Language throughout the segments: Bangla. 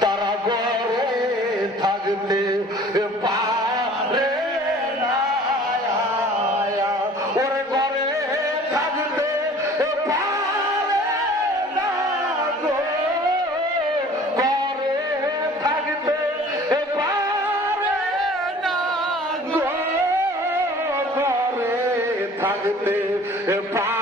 তারা গড়ে থাকতে পারে ওরে গড়ে থাকতে পারে গড়ে থাকতে পারে গড়ে থাকতে পারে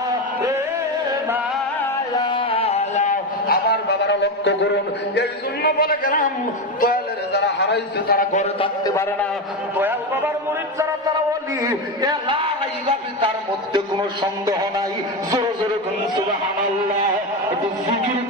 লক্ষ্য করুন। এই জন্য বলে গেলাম, দয়ালের যারা হারাইছে তারা ঘরে থাকতে পারে না। দয়াল বাবার মরিদ যারা, তারা বলি তার মধ্যে কোনো সন্দেহ নাই। জোরে জোরে কোন সুবাহ একটু জিকির